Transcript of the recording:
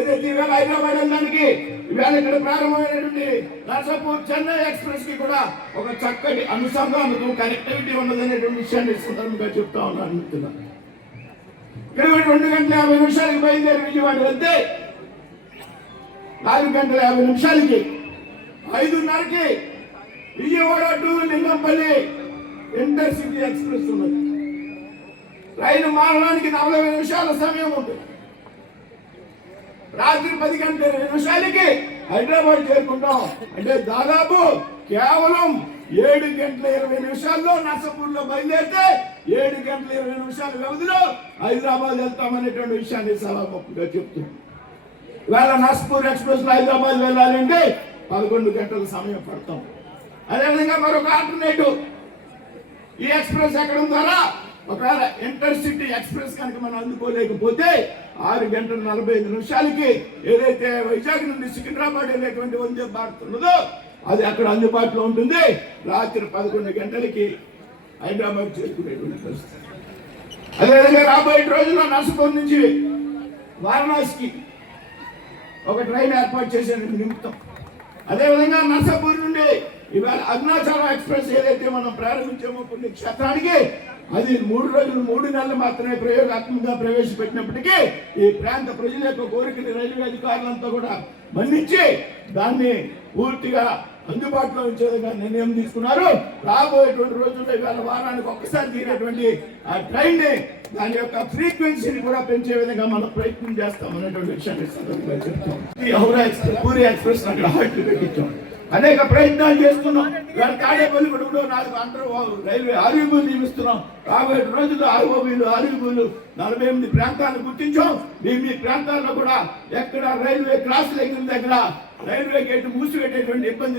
ఏదైతే ఈవేళ హైదరాబాద్ వెళ్ళడానికి ఈవేళ ఇక్కడ ప్రారంభమైనటువంటి నర్సాపూర్ చెన్నై ఎక్స్ప్రెస్ కి కూడా ఒక చక్కటి అనుసంధానం కనెక్టివిటీ ఉన్నదనేటువంటి విషయాన్ని సందర్భంగా చెప్తా ఉన్నాను. ఇక్కడ 2:50 బయలుదేరి విజయవాడ వెళ్తే 4:50 5:30 Vijayawada to Lingampalli intercity express ఉన్నది. రైలు మారడానికి 40 నిమిషాల సమయం ఉంటుంది. రాత్రి 10:20 హైదరాబాద్ చేరుకుంటాం. అంటే దాదాపు కేవలం 7:20 నర్సాపూర్ లో బయలుదేరితే 7:20 వ్యవధిలో హైదరాబాద్ వెళ్తామనేటువంటి విషయాన్ని సభాముఖంగా చెప్తున్నాం. ఇవాళ నర్సాపూర్ ఎక్స్ప్రెస్ లో హైదరాబాద్ వెళ్ళాలంటే 11 గంటల సమయం పడతాం. అదేవిధంగా మరొక ఆల్టర్నేటివ్ ఈ ఎక్స్ప్రెస్ ఎక్కడం ద్వారా ఒకవేళ ఇంటర్సిటీ ఎక్స్ప్రెస్ కనుక మనం అందుకోలేకపోతే 6:45 ఏదైతే వైజాగ్ నుండి సికింద్రాబాద్ వెళ్ళేటువంటి వందే భారత్ ఉన్నదో అది అక్కడ అందుబాటులో ఉంటుంది. రాత్రి 11 గంటలకి హైదరాబాద్ చేరుకునేటువంటి పరిస్థితి. అదేవిధంగా రాబోయే రోజుల్లో నర్సాపూర్ నుంచి వారణాసికి ఒక ట్రైన్ ఏర్పాటు చేసే నిమిత్తం, అదేవిధంగా నర్సాపూర్ నుండి ఇవాళ అరుణాచలం ఎక్స్ప్రెస్ ఏదైతే మనం ప్రారంభించామో పుణ్యక్షేత్రానికి అది 3 రోజులు 3 నెలలు మాత్రమే ప్రయోగాత్మకంగా ప్రవేశపెట్టినప్పటికీ ఈ ప్రాంత ప్రజల యొక్క కోరికని రైల్వే అధికారులంతా కూడా మన్నించి దాన్ని పూర్తిగా అందుబాటులో ఉంచే విధంగా నిర్ణయం తీసుకున్నారు. రాబోయేటువంటి రోజుల్లో ఇవాళ వారానికి ఒక్కసారి తీరేటువంటి ఆ ట్రైన్ ని దాని యొక్క ఫ్రీక్వెన్సీని కూడా పెంచే విధంగా మనం ప్రయత్నం చేస్తాం అనేటువంటి విషయాన్ని సందర్భంగా చెప్తాం. ఈ హౌరా ఎక్స్ప్రెస్, పూరి ఎక్స్ప్రెస్ అక్కడ హాల్ట్ పెట్టించాం. అనేక ప్రయత్నాలు చేస్తున్నాం. ఇవాళ తాడేపల్లి కూడా 4 అండర్ రైల్వే ఆర్యూబీలు నియమిస్తున్నాం. రాబోయే రోజుల్లో ఆర్యూబీలు 48 ప్రాంతాలను గుర్తించాం. మీ ప్రాంతాల్లో కూడా ఎక్కడ రైల్వే క్రాస్ లైన్ దగ్గర రైల్వే గేట్ మూసిపెట్టేటువంటి ఇబ్బంది